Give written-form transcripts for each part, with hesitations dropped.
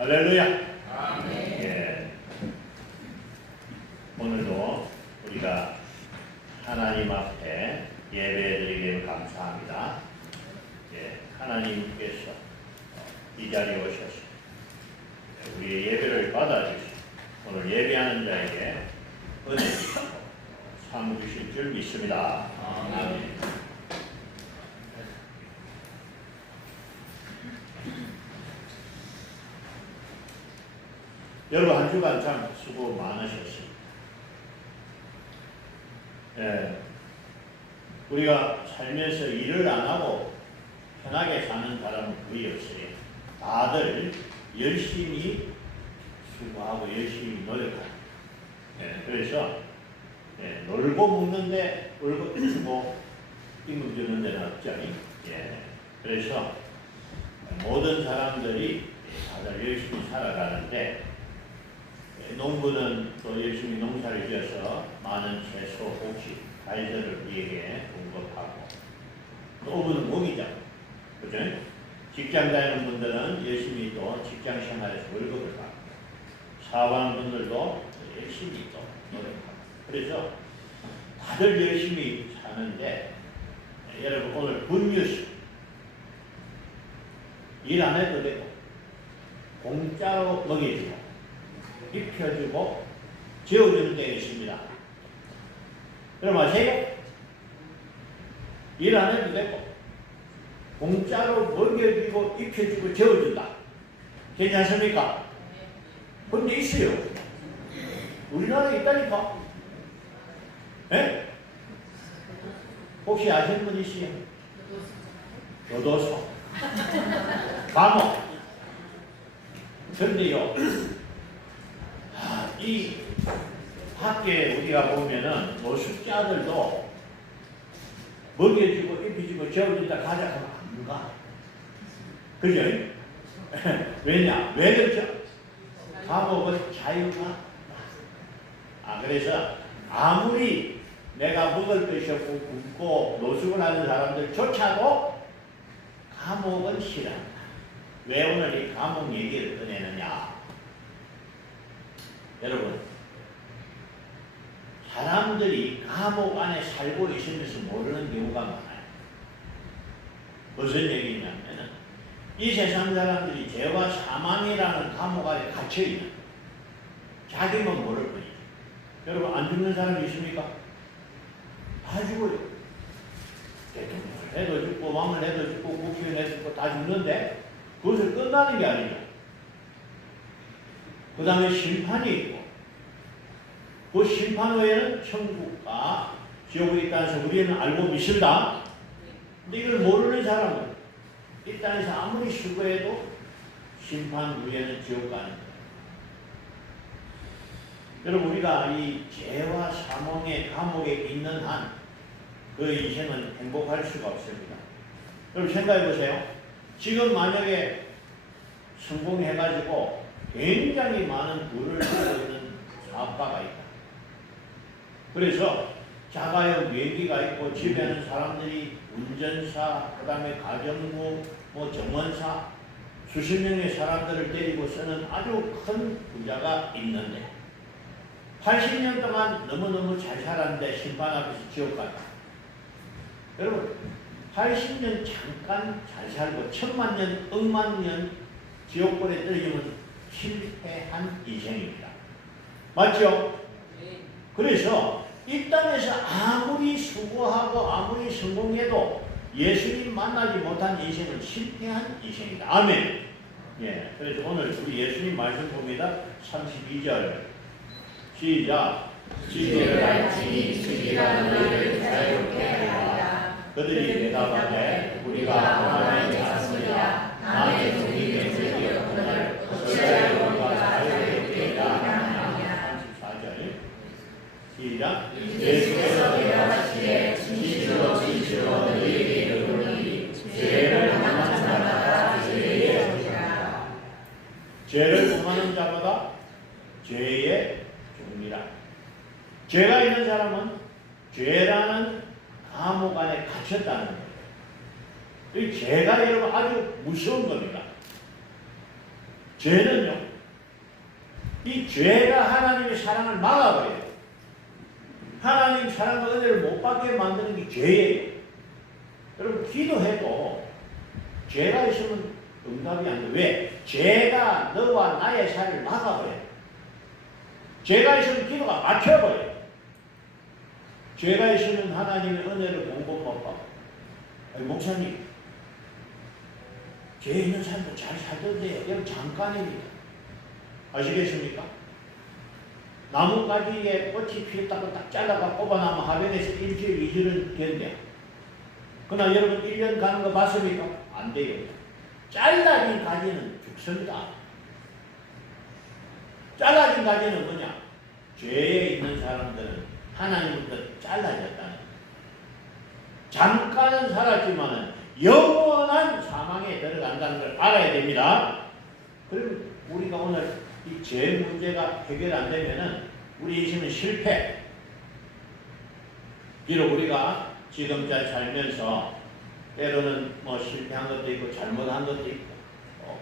할렐루야. 아멘. 예. 오늘도 우리가 하나님 앞에 예배드리기를 감사합니다. 예. 하나님께서 이 자리에 오셔서 우리의 예배를 받아주시고 오늘 예배하는 자에게 은혜 주시고 상 주실 줄 믿습니다. 아멘. 여러분 한 주간 참 수고 많으셨습니다. 예, 우리가 살면서 일을 안 하고 편하게 사는 사람은 거의 없어요. 다들 열심히 수고하고 열심히 노력합니다. 예, 그래서 놀고 먹는데 월급 주고 임금 주는 데는 없죠. 예, 그래서 모든 사람들이 다들 열심히 살아가는데 농부는 또 열심히 농사를 지어서 많은 채소, 곡식, 과일들을 우리에게 공급하고 또 어부는 목이죠. 그죠? 직장 다니는 분들은 열심히 또 직장 생활에서 월급을 받고 사업하는 분들도 열심히 또 노력하고 그래서 다들 열심히 사는데 여러분 오늘 굿뉴스 일 안 해도 되고 공짜로 먹여주고 입혀주고 재워주는 데가 있습니다. 여러분 아세요? 일 안 해도 되고 공짜로 먹여주고 입혀주고 재워준다. 괜찮습니까? 근데 있어요. 우리나라에 있다니까. 예? 혹시 아시는 분 있어요? 교도소 감옥. 그런데요 이 밖에 우리가 보면은 노숙자들도 먹여주고 입혀주고 재워준다 가자 하면 안 가. 그죠? 왜냐? 왜 그렇죠? 감옥은 자유가 그래서 아무리 내가 먹을 것이 없고 굶고 노숙을 하는 사람들조차도 감옥은 싫어한다. 왜 오늘 이 감옥 얘기를 꺼내느냐? 여러분, 사람들이 감옥 안에 살고 있으면서 모르는 경우가 많아요. 무슨 얘기냐면 이 세상 사람들이 죄와 사망이라는 감옥 안에 갇혀있는 자기만 모를 뿐이죠. 여러분 안 죽는 사람이 있습니까? 다 죽어요. 대통령을 해도 죽고 왕을 해도 죽고 국회의원 해도 죽고 다 죽는데 그것을 끝나는 게 아니죠. 그 다음에 심판이 있고 그 심판 후에는 천국과 지옥이 있다는 것을 우리는 알고 믿습니다. 근데 이걸 모르는 사람은 이 땅에서 아무리 수고해도 심판 후에는 지옥 가는 거예요. 여러분 우리가 이 죄와 사망의 감옥에 있는 한 그 인생은 행복할 수가 없습니다. 여러분 생각해 보세요. 지금 만약에 성공해가지고 굉장히 많은 부를 하고 있는 사업가가 있다. 그래서 자가용 비행기가 있고 집에는 사람들이 운전사, 그 다음에 가정부, 정원사 수십 명의 사람들을 데리고 쓰는 아주 큰 부자가 있는데 80년 동안 너무너무 잘 살았는데 심판 앞에서 지옥 갔다. 여러분 80년 잠깐 잘 살고 1000만 년, 억만 년 지옥불에 떨어지면 실패한 인생입니다. 맞죠? 그래서 이 땅에서 아무리 수고하고 아무리 성공해도 예수님 만나지 못한 인생은 실패한 인생이다. 아멘. 예. 그래서 오늘 우리 예수님 말씀 봅니다. 32절 시작. 주의 말씀이 주기가 너희를 자유롭게 하리라. 그들이 대답하되 우리가 하나님의 자손이라 남의 종이 된 적이 없거늘 어찌하여 우리가 자유롭게 하느냐. 34절 시작. 예수께서 대답하시되 진실로 진실로 너희에게 이르노니 죄를 범하는 자마다 죄의 종이라. 죄를 범하는 자마다 죄의 종이라. 죄가 있는 사람은 죄라는 감옥 안에 갇혔다는 거예요. 이 죄가 여러분 아주 무서운 겁니다. 죄는요, 이 죄가 하나님의 사랑을 막아버려요. 하나님 사랑과 은혜를 못 받게 만드는 게 죄예요. 여러분, 기도해도 죄가 있으면 응답이 안 돼. 왜? 죄가 너와 나의 사이를 막아버려요. 죄가 있으면 기도가 막혀버려요. 죄가 있으면 하나님의 은혜를 공급 못 받고. 목사님, 죄 있는 사람도 잘 살던데요. 이건 잠깐입니다. 아시겠습니까? 나뭇가지에 꽃이 피었다고 딱 잘라가 꼽아나면 하변에서 일주일, 이주일은 된대요. 그러나 여러분 1년 가는 거 봤습니까? 안 돼요. 잘라진 가지는 죽습니다. 잘라진 가지는 뭐냐? 죄에 있는 사람들은 하나님부터 잘라졌다는. 잠깐은 살았지만은 영원한 사망에 들어간다는 걸 알아야 됩니다. 그럼 우리가 오늘 이 죄 문제가 해결 안 되면은 우리 인생은 실패. 비록 우리가 지금 잘 살면서 때로는 뭐 실패한 것도 있고 잘못한 것도 있고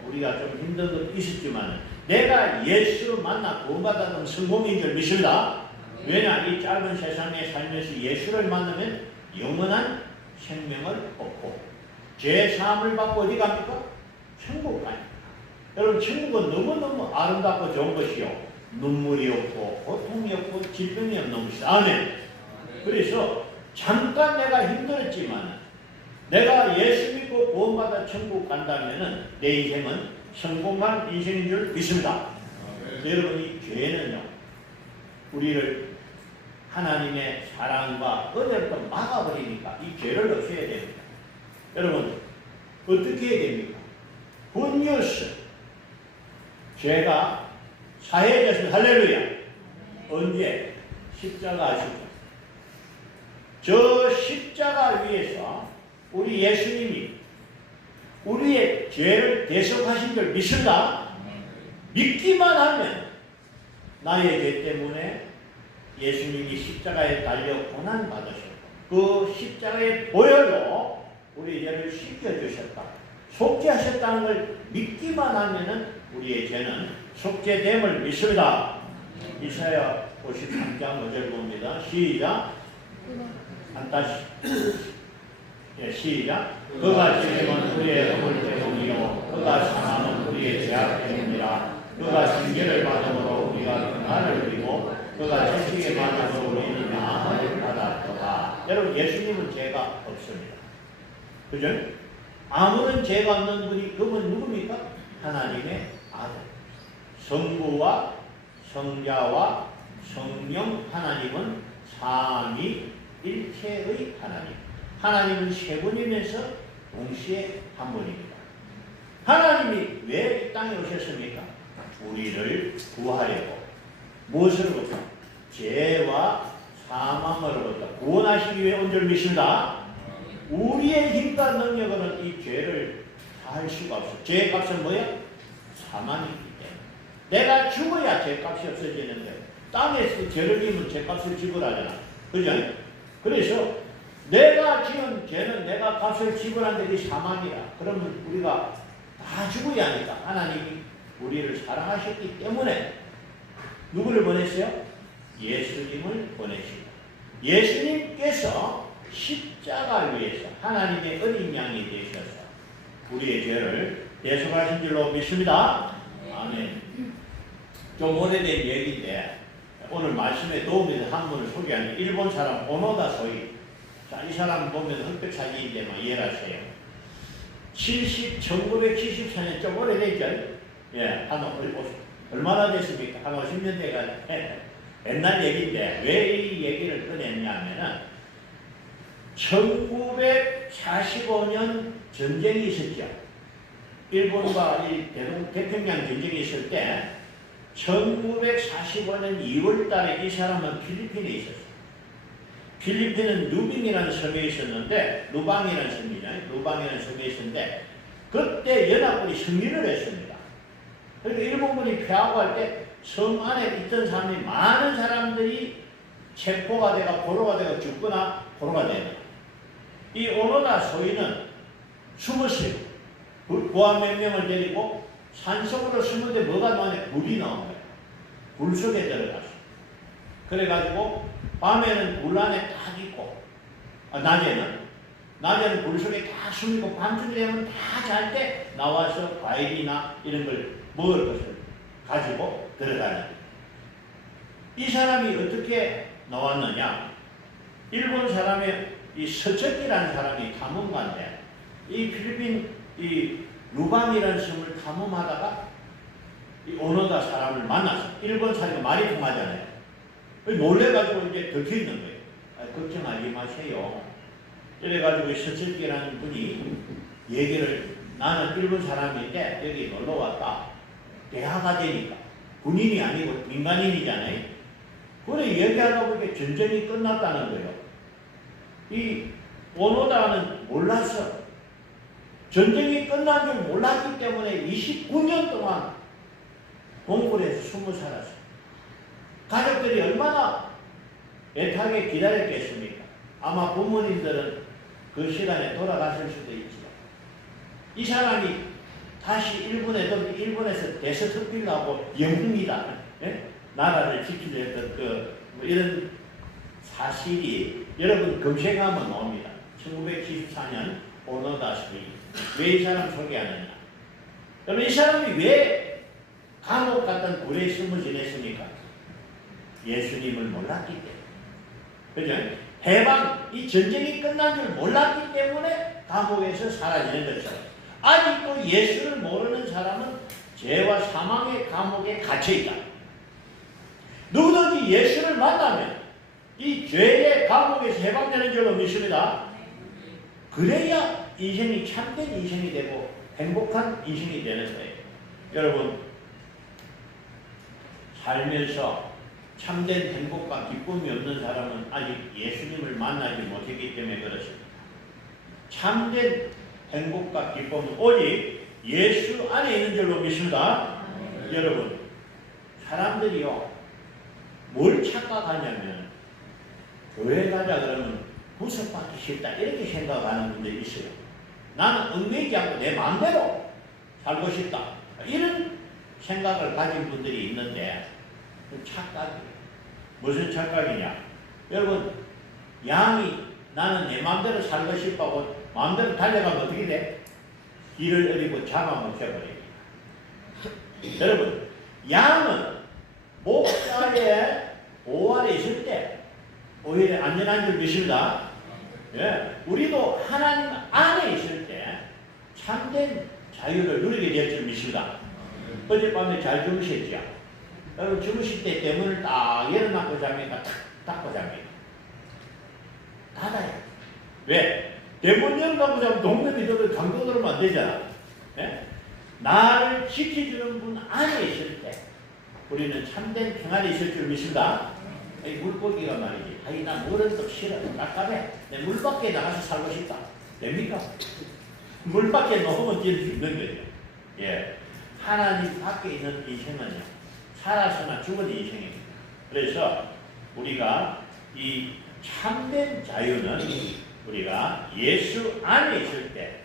우리가 좀 힘든 것도 있었지만 내가 예수 만나 구원받았던 성공인 줄 믿습니다. 왜냐? 이 짧은 세상에 살면서 예수를 만나면 영원한 생명을 얻고 죄 사함을 받고 어디 갑니까? 천국 갑니다. 여러분, 천국은 너무너무 아름답고 좋은 것이요. 눈물이 없고 고통이 없고 질병이 없는 것이다. 아멘. 그래서 잠깐 내가 힘들었지만 내가 예수 믿고 구원받아 천국 간다면 내 인생은 성공한 인생인 줄 믿습니다. 여러분, 이 죄는요, 우리를 하나님의 사랑과 은혜로 막아버리니까 이 죄를 없애야 됩니다. 여러분, 어떻게 해야 됩니까? 분유스 죄가 사해졌습니다. 할렐루야. 언제? 십자가 아시죠? 저 십자가 위에서 우리 예수님이 우리의 죄를 대속하신 줄 믿습니다. 믿기만 하면 나의 죄 때문에 예수님이 십자가에 달려 고난받으셨고 그 십자가의 보혈로 우리 죄를 씻겨주셨다. 속죄하셨다는 걸 믿기만 하면은 우리의 죄는 속죄됨을 믿습니다. 이사야 53장 5절 봅니다. 시작. 다시. 시작. 그가 지으면 우리의 허물 때문이요 그가 상함은 우리의 죄악 때문이라. 그가 징계를 받음으로 우리가 평안을 누리고 그가 채찍에 맞음으로 우리는 나음을 받았도다. 여러분, 예수님은 죄가 없습니다. 그죠? 아무런 죄가 없는 분이 그분 누굽니까? 하나님의 아들. 성부와 성자와 성령 하나님은 삼위일체의 하나님. 하나님은 세 분이면서 동시에 한 분입니다. 하나님이 왜 이 땅에 오셨습니까? 우리를 구하려고. 무엇으로부터? 죄와 사망으로부터 구원하시기 위해 온 줄 믿습니다. 우리의 힘과 능력으로는 이 죄를 다 할 수가 없어. 죄의 값은 뭐야? 사망이기 때문에. 내가 죽어야 죄값이 없어지는데 땅에서 죄를 지으면 죄값을 지불하잖아. 그죠? 그래서 내가 지은 죄는 내가 값을 지불하는데 이 사망이라. 그러면 우리가 다 죽어야 하니까 하나님이 우리를 사랑하셨기 때문에 누구를 보냈어요? 예수님을 보내십니다. 예수님께서 십자가 위에서 하나님의 어린 양이 되셔서 우리의 죄를 대속하신 줄로 믿습니다. 아멘. 좀 오래된 얘기인데 오늘 말씀에 도움이 되는 한문을 소개하는 일본 사람 오노다 소이. 자, 이 사람 보면 흑백 사진인데 막 이해하세요. 1974년 좀 오래됐죠? 예, 얼마나 됐습니까? 한 50년 대가 옛날 얘기인데 왜 이 얘기를 꺼냈냐면은 1945년 전쟁이 있었죠. 일본과 이 태평양 전쟁이 있을 때 1945년 2월 달에 이 사람은 필리핀에 있었어요. 필리핀은 누빙이라는 섬에 있었는데, 루방이라는 섬에 있었는데, 그때 연합군이 승리를 했습니다. 그러니까 일본군이 패하고 할 때 섬 안에 있던 사람이 많은 사람들이 체포가 되고 포로가 되고 죽거나 포로가 되는. 이 오노다 소위는 숨었어요. 구한 몇 명을 데리고 산속으로 숨는데 뭐가 나오냐? 불이 나온 거예요. 불 속에 들어갔어. 그래가지고 밤에는 불 안에 딱 있고, 낮에는 불 속에 다 숨고 밤중에 되면 다 잘 때 나와서 과일이나 이런 걸 먹을 것을 가지고 들어가는 거예요. 이 사람이 어떻게 나왔느냐? 일본 사람의 이 서적기라는 사람이 탐험가인데 이 필리핀 이 루반이라는 섬을 탐험하다가 이 오노다 사람을 만나서 일본 사람이 말이 통하잖아요. 놀래가지고 이제 들켜 있는 거예요. 걱정하지 마세요. 이래가지고 서적기라는 분이 얘기를 나는 일본 사람인데 여기 놀러 왔다. 대화가 되니까 군인이 아니고 민간인이잖아요. 그래 얘기하다 보니까 전쟁이 끝났다는 거예요. 이 오노다는 몰랐어. 전쟁이 끝난 줄 몰랐기 때문에 29년 동안 동굴에서 숨어 살았어. 가족들이 얼마나 애타게 기다렸겠습니까? 아마 부모님들은 그 시간에 돌아가실 수도 있지만 이 사람이 다시 일본에서 대서특필하고 영웅이다. 예? 나라를 지키려 했던 이런 사실이 여러분 검색하면 나옵니다. 1974년 오노다 스님. 왜 이 사람 소개하느냐? 그러면 이 사람이 왜 감옥 같은 불에 숨어 지냈습니까? 예수님을 몰랐기 때문에. 그죠? 해방, 이 전쟁이 끝난 줄 몰랐기 때문에 감옥에서 사라지는 것처럼 아직도 예수를 모르는 사람은 죄와 사망의 감옥에 갇혀있다. 누구든지 예수를 만나면 이 죄의 감옥에서 해방되는 줄로 믿습니다. 그래야 인생이 참된 인생이 되고 행복한 인생이 되는 거예요. 여러분, 살면서 참된 행복과 기쁨이 없는 사람은 아직 예수님을 만나지 못했기 때문에 그렇습니다. 참된 행복과 기쁨은 오직 예수 안에 있는 줄로 믿습니다. 여러분, 사람들이요, 뭘 착각하냐면 교회 가자 그러면 구속받기 싫다 이렇게 생각하는 분들이 있어요. 나는 얽매이지 않고 내 마음대로 살고 싶다 이런 생각을 가진 분들이 있는데 착각이에요. 무슨 착각이냐? 여러분, 양이 나는 내 마음대로 살고 싶다고 마음대로 달려가면 어떻게 돼? 길을 어리고 잡아먹혀버립니다. 여러분, 양은 목자의 보호 아래 있을 때 오히려 안전한 줄 믿습니다. 예, 우리도 하나님 안에 있을 때 참된 자유를 누리게 될 줄 믿습니다. 어젯밤에 잘 주무셨죠? 여러분 주무실 때 대문을 딱 열어놓고 잡니까? 탁 닫고 잡니까? 닫아요. 왜? 대문 열어놓고 자면 동네비들을 강도 들으면 안 되잖아. 예? 나를 지켜주는 분 안에 있을 때 우리는 참된 평안이 있을 줄 믿습니다. 이 물고기가 말이지. 아이 나 물은 또 싫어. 깝깝해. 내 물 밖에 나가서 살고 싶다. 됩니까? 물 밖에 놓으면 죽는 거죠. 예. 하나님 밖에 있는 인생은요, 살아서나 죽은 인생입니다. 그래서 우리가 이 참된 자유는 우리가 예수 안에 있을 때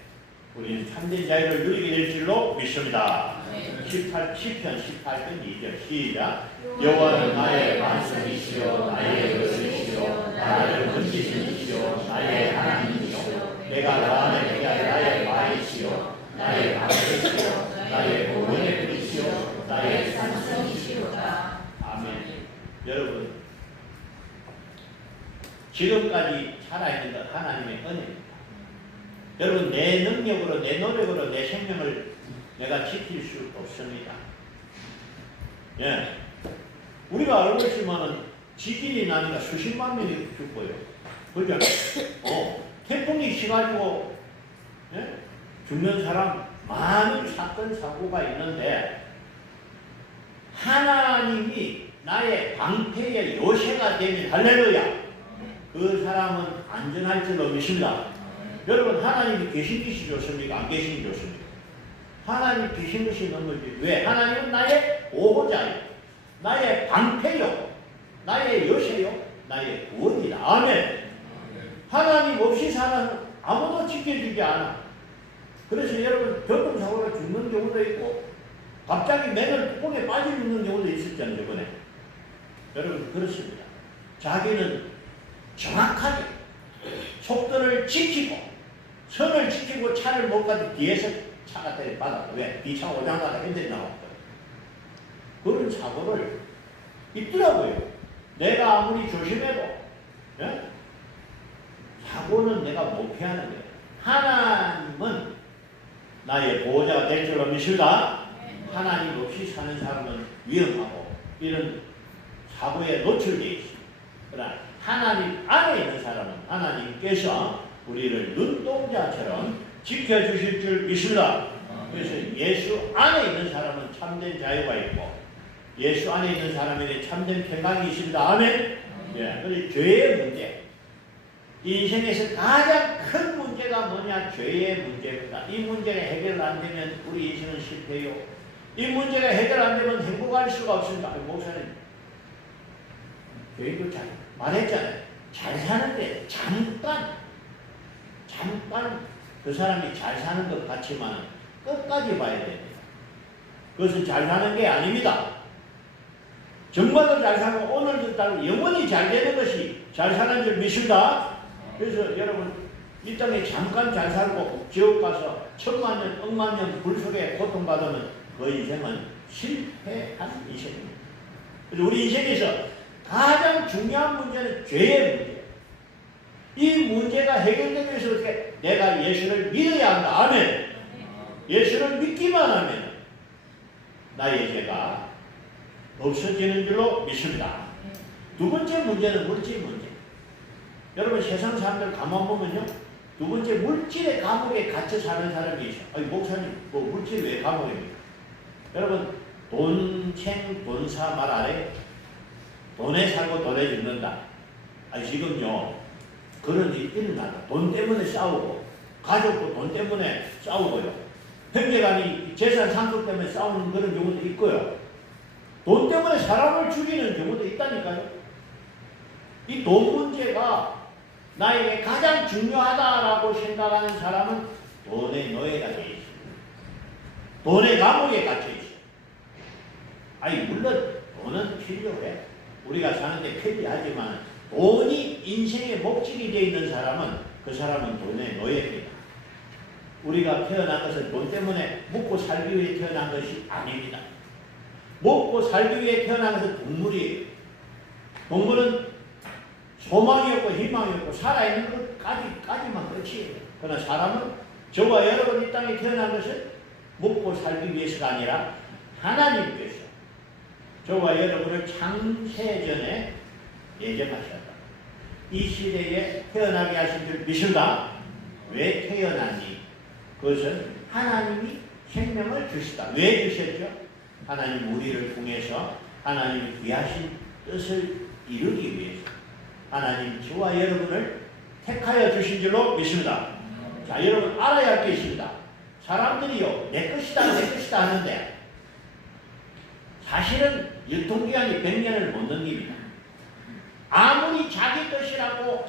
우리는 참된 자유를 누리게 될 줄로 믿습니다. 18편 18편 2절 시작. 여호와는 나의 반석이시요 나의 요새시요 나를 건지시는 이시요 나의 하나님이시요 내가 나 안에 피할 나의 바위시요 나의 반석이시요 나의 구원의 빛이요 나의 산성이시로다. 아멘. 여러분, 지금까지 살아있는 것 하나님의 은혜입니다. 여러분, 내 능력으로 내 노력으로 내 생명을 내가 지킬 수 없습니다. 예. 우리가 알고 있지만은 지진이 나니까 수십만 명이 죽고요. 그죠? 태풍이 치가지고 예? 죽는 사람 많은 사건 사고가 있는데 하나님이 나의 방패의 요새가 되면 할렐루야. 그 사람은 안전할 줄로 믿습니다. 여러분, 하나님이 계신 것이 좋습니까? 안 계신 것이 좋습니까? 하나님 계신 것이 너무 좋지. 왜? 하나님은 나의 보호자요, 나의 방패요, 나의 요새요, 나의 구원이다. 아멘. 하나님 없이 사는 아무도 지켜주지 않아. 그래서 여러분, 교통사고로 죽는 경우도 있고 갑자기 맨을 뚜껑에 빠져 있는 경우도 있었잖아요, 이번에. 여러분, 그렇습니다. 자기는 정확하게 속도를 지키고, 선을 지키고 차를 못 가도 뒤에서 차가 때려 받았다. 왜? 뒤차 오장가가 핸들이 나왔거든. 그런 사고를 있더라고요. 내가 아무리 조심해도, 예? 사고는 내가 못 피하는 거예요. 하나님은 나의 보호자가 될 줄로 믿습니다. 하나님 없이 사는 사람은 위험하고 이런 사고에 노출되어 있습니다. 그러나 하나님 안에 있는 사람은 하나님께서 우리를 눈동자처럼 지켜주실 줄 믿습니다. 그래서 예수 안에 있는 사람은 참된 자유가 있고 예수 안에 있는 사람에게 참된 평강이 있습니다. 아멘. 예, 그리고 죄의 문제. 인생에서 가장 큰 문제가 뭐냐? 죄의 문제입니다. 이 문제가 해결 안 되면 우리 인생은 실패해요. 이 문제가 해결 안 되면 행복할 수가 없습니다. 목사님, 교육도 잘 말했잖아요. 잘 사는데 잠깐 그 사람이 잘 사는 것 같지만 끝까지 봐야 됩니다. 그것은 잘 사는 게 아닙니다. 정말로 잘 살고 오늘도 잘 영원히 잘 되는 것이 잘 사는 줄 믿습니다. 그래서 여러분 이 땅에 잠깐 잘 살고 지옥 가서 천만 년, 억만 년 불 속에 고통받으면 그 인생은 실패한 인생입니다. 그래서 우리 인생에서 가장 중요한 문제는 죄의 문제. 이 문제가 해결되기 위해서 어떻게 내가 예수를 믿어야 한다. 아멘. 예수를 믿기만 하면 나의 죄가 없어지는 줄로 믿습니다. 두 번째 문제는 물질 문제. 여러분 세상 사람들 가만 보면요. 두 번째 물질의 감옥에 갇혀 사는 사람이 있어요. 아니 목사님 뭐 물질 왜 감옥입니까? 여러분 돈생 돈사 말 아래 돈에 살고 돈에 죽는다. 아니 지금요 그런 일이 일어나다. 돈 때문에 싸우고 가족도 돈 때문에 싸우고요. 형제간이 재산 상속 때문에 싸우는 그런 경우도 있고요. 돈 때문에 사람을 죽이는 경우도 있다니까요. 이 돈 문제가 나에게 가장 중요하다라고 생각하는 사람은 돈의 노예가 되어 있습니다. 돈의 감옥에 갇혀 있어요. 아니 물론 돈은 필요해. 우리가 사는데 필요하지만 돈이 인생의 목적이 되어 있는 사람은 그 사람은 돈의 노예입니다. 우리가 태어난 것은 돈 때문에 먹고 살기 위해 태어난 것이 아닙니다. 먹고 살기 위해 태어난 것은 동물이에요. 동물은 소망이 없고 희망이 없고 살아있는 것까지만 끝이에요. 그러나 사람은 저와 여러분 이 땅에 태어난 것은 먹고 살기 위해서가 아니라 하나님께서 저와 여러분을 창세전에 예정하셨다. 이 시대에 태어나게 하신 줄 믿습니다. 왜 태어났니? 그것은 하나님이 생명을 주시다. 왜 주셨죠? 하나님 우리를 통해서 하나님이 귀하신 뜻을 이루기 위해서 하나님 저와 여러분을 택하여 주신 줄로 믿습니다. 자, 여러분 알아야 할 게 있습니다. 사람들이요 내 것이다 내 것이다 하는데 사실은 유통기한이 100년을 못 넘깁니다. 아무리 자기 것이라고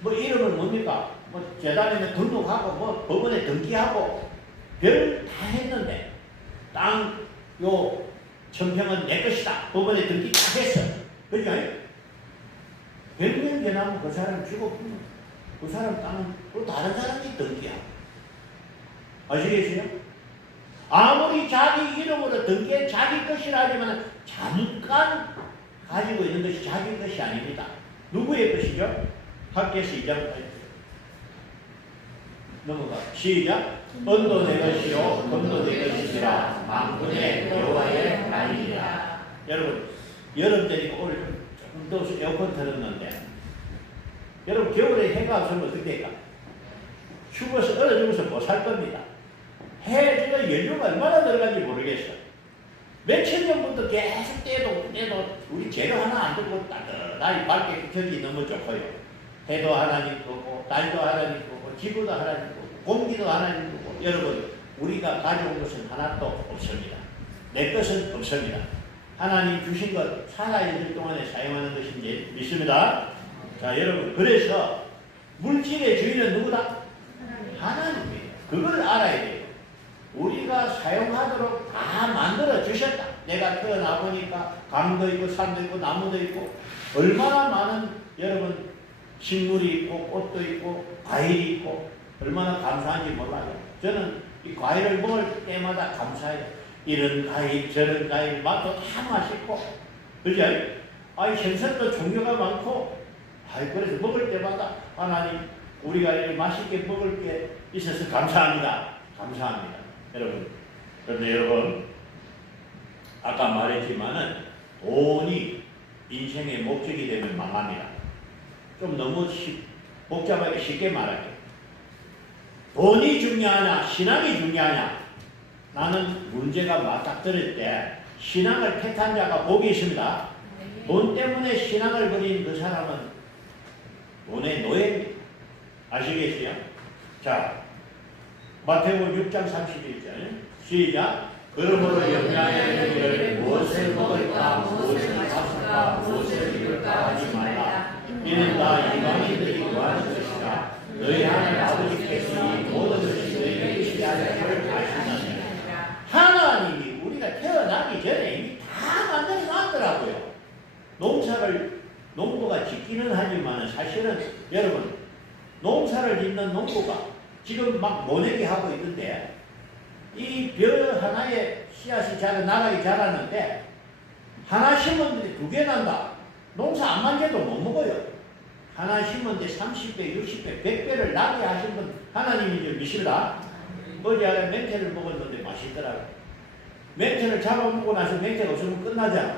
뭐 이름은 뭡니까? 뭐 재단에 등록하고 뭐 법원에 등기하고 별 다 했는데 땅 요 천평은 내 것이다. 법원에 등기 다 했어. 그러니까 100년 지나면 그 사람 죽었구나. 그 사람 땅은 또 다른 사람이 등기하고. 아시겠어요? 아무리 자기 이름으로 등기해 자기 것이라 하지만 잠깐 가지고 있는 것이 자기 것이 아닙니다. 누구의 것이죠? 학계에서 2장 넘어가. 시작. 은도 내 것이요 금도 내 것이라 만군의 여호와의 말이라. 여러분 여름 되니까 오늘 조금 더워서 에어컨 틀었는데 여러분 겨울에 해가 없으면 어떻게 될까? 죽어서 얼어 죽어서 못 살 겁니다. 해가 연료가 얼마나 들어간지 모르겠어. 며칠 전부터 계속 떼도 우리 재료 하나 안 들고 따뜻하게 밝게 켜기 너무 좋고요. 해도 하나님 거고 달도 하나님 거고 지구도 하나님 거고 공기도 하나님 거고. 여러분 우리가 가져온 것은 하나도 없습니다. 내 것은 없습니다. 하나님 주신 것 살아있을 동안에 사용하는 것인지 믿습니다. 자 여러분 그래서 물질의 주인은 누구다? 하나님이에요. 그걸 알아야 돼요. 우리가 사용하도록 다 만들어 주셨다. 내가 태어나 보니까 강도 있고 산도 있고 나무도 있고 얼마나 많은 여러분 식물이 있고 꽃도 있고 과일이 있고 얼마나 감사한지 몰라요. 저는 이 과일을 먹을 때마다 감사해요. 이런 과일 저런 과일 맛도 다 맛있고 그죠? 아이 생선도 종류가 많고 그래서 먹을 때마다 하나님 우리가 이렇게 맛있게 먹을 게 있어서 감사합니다. 감사합니다. 여러분. 그런데 여러분 아까 말했지만은 돈이 인생의 목적이 되면 망합니다. 좀 너무 복잡하게 쉽게 말할게요. 돈이 중요하냐 신앙이 중요하냐 나는 문제가 맞닥뜨릴 때 신앙을 택한 자가 복이 있습니다. 돈 때문에 신앙을 버린 그 사람은 돈의 노예입니다. 아시겠어요? 자, 마태복음 6장 31절 시작. 그러므로 염려하여 이르기를 무엇을 먹을까 무엇을 마실까 무엇을 입을까 하지 말라. 이는 다 이방인들이 구하는 것이라. 너희 하나님 아버지께서 이 모든 것이 너희에게 주시하는 것을 아시느니라. 하나님이 우리가 태어나기 전에 이미 다 만들어 놨더라고요. 농부가 짓기는 하지만 사실은 여러분 농사를 짓는 농부가 지금 막 모내기 하고 있는데 이 벼 하나에 씨앗이 나락이 자라는데 하나 심었는데 2개 난다. 농사 안 만져도 못 먹어요. 하나 심었는데 30배, 60배, 100배를 나게 하신 분 하나님이 좀 믿으시라. 어제 멘태를 먹었는데 맛있더라고. 멘태를 잡아먹고 나서 멘태가 없으면 끝나잖아.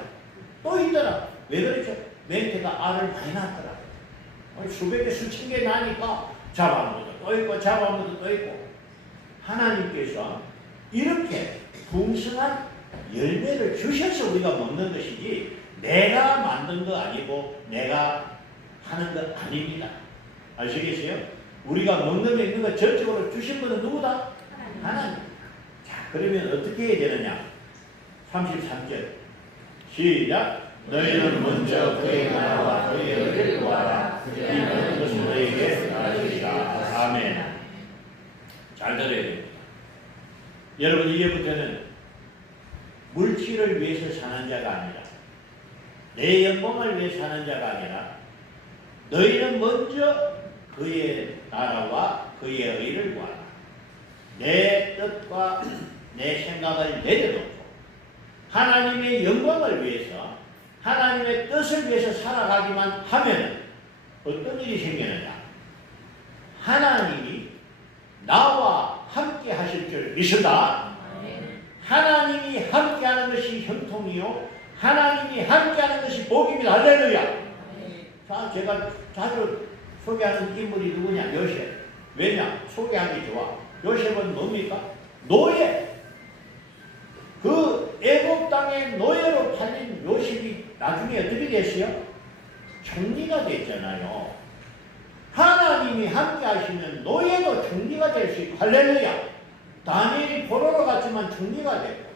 또 있더라. 왜 그렇죠? 멘태가 알을 많이 낳더라. 수백 개, 수천 개 나니까 잡아먹어도 또 있고 잡아먹어도 또 있고. 하나님께서 이렇게 풍성한 열매를 주셔서 우리가 먹는 것이지 내가 만든 거 아니고 내가 하는 것 아닙니다. 아시겠어요? 우리가 먹는 거 있는 거 전적으로 주신 분은 누구다? 하나님. 자, 그러면 어떻게 해야 되느냐? 33절 시작. 너희는 먼저 그의 나라와 그의 의를 구하라. 이 모든 것을 너희에게 주시리라. 아멘. 잘 들어야 됩니다. 여러분 이제부터는 물질을 위해서 사는 자가 아니라 내 영광을 위해 사는 자가 아니라 너희는 먼저 그의 나라와 그의 의를 구하라. 내 뜻과 내 생각을 내려놓고 하나님의 영광을 위해서 하나님의 뜻을 위해서 살아가기만 하면 어떤 일이 생기느냐? 하나님이 나와 함께 하실 줄 믿으다. 하나님이 함께 하는 것이 형통이요 하나님이 함께 하는 것이 복입니다. 할렐루야. 자, 제가 자주 소개하는 인물이 누구냐? 요셉. 왜냐? 소개하기 좋아. 요셉은 뭡니까? 노예. 그 애굽 땅의 노예로 팔린 요셉이 나중에 어떻게 됐어요? 총리가 됐잖아요. 하나님이 함께 하시면 노예도 총리가 될 수 있고 할렐루야. 다니엘이 포로로 갔지만 총리가 되고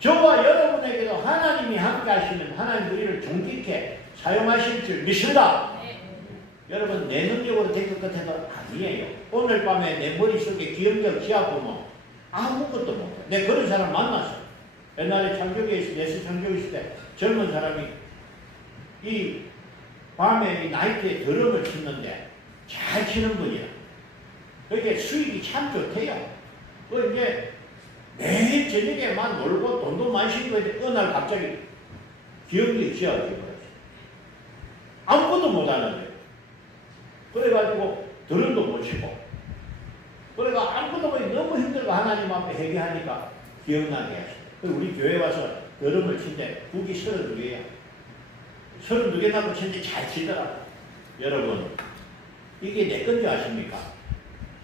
저와 여러분에게도 하나님이 함께 하시면 하나님 우리를 존귀케 사용하실 줄 믿습니다. 여러분 내 능력으로 된 것 같아도 아니에요. 오늘 밤에 내 머릿속에 기억력 지하보면 아무것도 못해. 내가 그런 사람 만났어. 옛날에 창조교에 있을 때, 예수 창조교에 있을 때 젊은 사람이 이 밤에 이 나이트에 드럼을 치는데 잘 치는 분이야. 그렇게 수익이 참 좋대요. 그 이제 매일 저녁에만 놀고 돈도 많이 쓰고 있는데 어느 날 갑자기 기억력이 지하게 버렸어. 아무것도 못하는 거예요. 그래가지고 드럼도 못 치고 그래가 아무것도 못해 너무 힘들고 하나님 앞에 회개하니까 기억나게 하시고 우리 교회 와서 드럼을 친데 국이 32개야. 32개 나고 친데 잘 치더라고. 여러분 이게 내 건지 아십니까?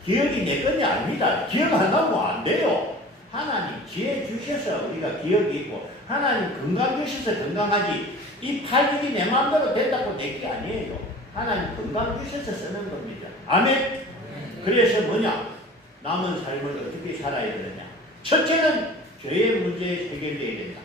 기억이 내 건지 아닙니다. 기억 안 나면 안 돼요. 하나님 지혜 주셔서 우리가 기억이 있고 하나님 건강 주셔서 건강하지 이 팔육이 내 마음대로 된다고 내 게 아니에요. 하나님 건강 주셔서 쓰는 겁니다. 아멘. 그래서 뭐냐? 남은 삶을 어떻게 살아야 되느냐? 첫째는 죄의 문제에 해결되어야 된다.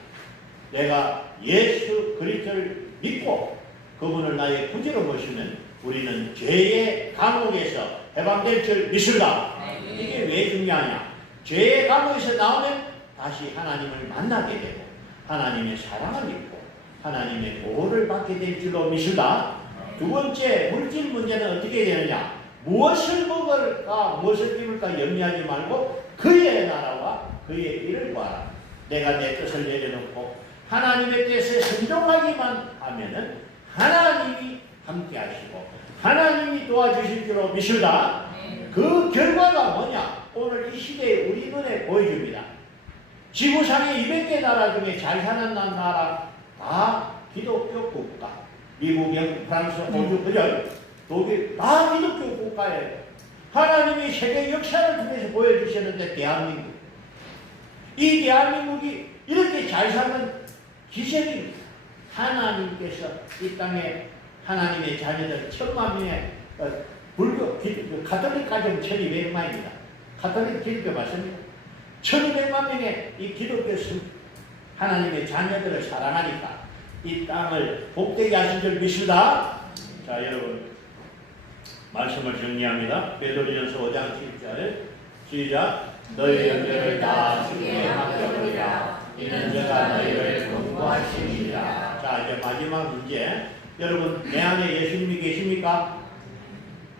내가 예수 그리스도를 믿고 그분을 나의 구주로 모시면 우리는 죄의 감옥에서 해방될 줄 믿습니다. 이게 왜 중요하냐? 죄의 감옥에서 나오면 다시 하나님을 만나게 되고 하나님의 사랑을 입고 하나님의 보호를 받게 될 줄로 믿습니다. 두 번째, 물질 문제는 어떻게 되느냐? 무엇을 먹을까 무엇을 입을까 염려하지 말고 그의 나라와 그의 일을 구하라. 내가 내 뜻을 내려놓고 하나님의 뜻에 순종하기만 하면은 하나님이 함께 하시고 하나님이 도와주실 줄로 믿습니다. 그 결과가 뭐냐? 오늘 이 시대에 우리 눈에 보여줍니다. 지구상의 200개 나라 중에 잘 사는 나라 다 기독교 국가. 미국, 영국, 프랑스, 호주, 그죠? 독일 다 기독교 국가예요. 하나님이 세계 역사를 통해서 보여주셨는데 대한민국. 이 대한민국이 이렇게 잘 사는 기적입니다. 하나님께서 이 땅에 하나님의 자녀들 1000만 명의 불교, 가톨릭 가정 1200만입니다. 가톨릭 기독교 맞습니까? 1200만 명의 이 기독교 하나님의 자녀들을 사랑하니까 이 땅을 복되게 하신 줄 믿습니다. 자, 여러분 말씀을 정리합니다. 베드로전서 5장 10절 시작. 너희 연결을 다 주께 맡겨보리라. 이는 저가 너희를 공부하시니라. 자, 이제 마지막 문제. 여러분 내 안에 예수님이 계십니까?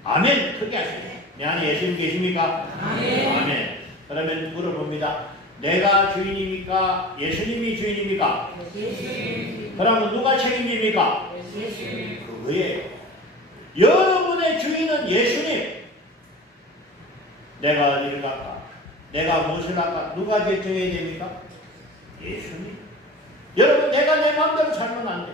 아멘. 크게 하시네. 내 안에 예수님 계십니까? 아멘. 아멘. 그러면 물어봅니다. 내가 주인입니까? 예수님이 주인입니까? 예수님. 그러면 누가 책임집니까? 예수님. 그거예요. 여러분의 주인은 예수님. 내가 어디를 갈까? 내가 무엇을 할까? 누가 결정해야 됩니까? 예수님. 여러분 내가 내 마음대로 살면 안 돼.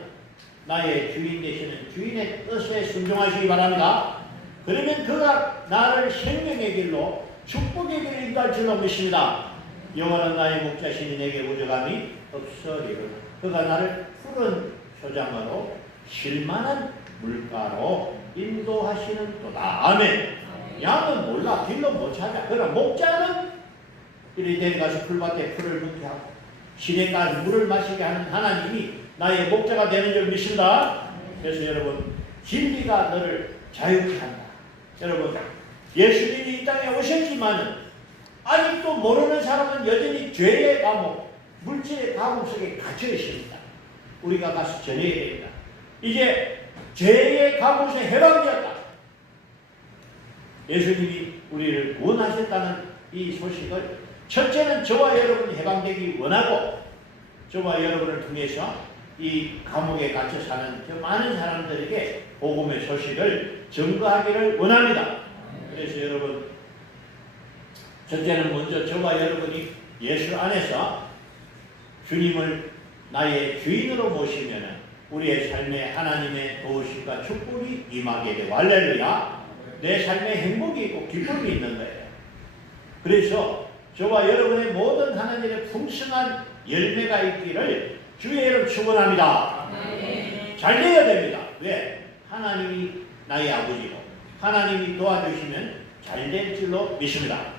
나의 주인 되시는 주인의 뜻에 순종하시기 바랍니다. 그러면 그가 나를 생명의 길로 축복의 길을 인도할 줄로 믿습니다. 영원한 나의 목자신이 내게 부족함이 없으리로다. 그가 나를 푸른 소장으로 쉴만한 물가로 인도하시는 도다. 아멘. 양은 몰라. 길로 못 찾아. 그러나 목자는 이리 내려가서 풀밭에 풀을 묻게 하고 시냇가에 물을 마시게 하는 하나님이 나의 목자가 되는 줄 믿습니다. 그래서 여러분 진리가 너를 자유케 한다. 여러분 예수님이 이 땅에 오셨지만은 아직도 모르는 사람은 여전히 죄의 감옥, 물질의 감옥 속에 갇혀 있습니다. 우리가 가서 전해야 됩니다. 이제 죄의 감옥에서 해방되었다. 예수님이 우리를 구원하셨다는 이 소식을 첫째는 저와 여러분이 해방되기 원하고 저와 여러분을 통해서 이 감옥에 갇혀 사는 저 많은 사람들에게 복음의 소식을 전거하기를 원합니다. 그래서 여러분 첫째는 먼저 저와 여러분이 예수 안에서 주님을 나의 주인으로 모시면 우리의 삶에 하나님의 도우심과 축복이 임하게 되고 할렐루야. 내 삶에 행복이 있고 기쁨이 있는 거예요. 그래서 저와 여러분의 모든 하나님의 풍성한 열매가 있기를 주의 이름 축원합니다. 잘 되어야 됩니다. 왜? 하나님이 나의 아버지고 하나님이 도와주시면 잘 될 줄로 믿습니다.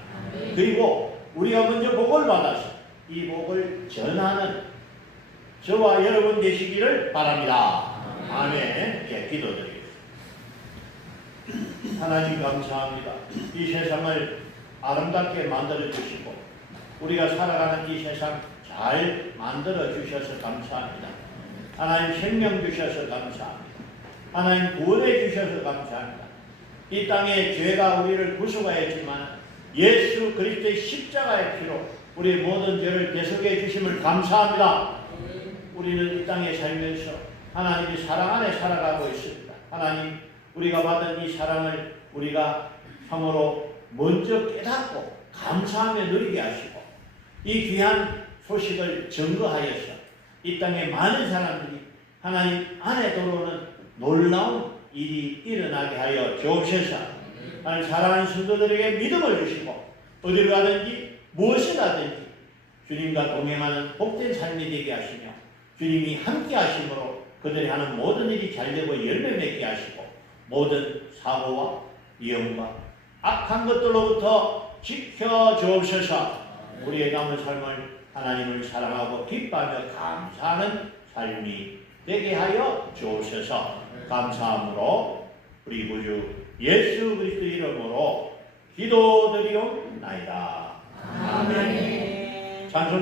그리고 우리가 먼저 복을 받아서 이 복을 전하는 저와 여러분 되시기를 바랍니다. 아멘. 예, 기도드리겠습니다. 하나님 감사합니다. 이 세상을 아름답게 만들어 주시고 우리가 살아가는 이 세상 잘 만들어 주셔서 감사합니다. 하나님 생명 주셔서 감사합니다. 하나님 구원해 주셔서 감사합니다. 이 땅에 죄가 우리를 구속하였지만 예수 그리스도의 십자가의 피로 우리의 모든 죄를 대속해 주심을 감사합니다. 우리는 이 땅에 살면서 하나님의 사랑 안에 살아가고 있습니다. 하나님 우리가 받은 이 사랑을 우리가 참으로 먼저 깨닫고 감사하며 누리게 하시고 이 귀한 소식을 증거하여서 이 땅에 많은 사람들이 하나님 안에 들어오는 놀라운 일이 일어나게 하여 주옵소서. 하나님 사랑하는 성도들에게 믿음을 주시고 어디를 가든지 무엇을 하든지 주님과 동행하는 복된 삶이 되게 하시며 주님이 함께 하심으로 그들이 하는 모든 일이 잘되고 열매 맺게 하시고 모든 사고와 위험과 악한 것들로부터 지켜 주옵소서. 우리의 남은 삶을 하나님을 사랑하고 기뻐하며 감사하는 삶이 되게 하여 주옵소서. 감사함으로 우리 구주 예수 그리스도 이름으로 기도드리옵나이다. 아멘. 찬송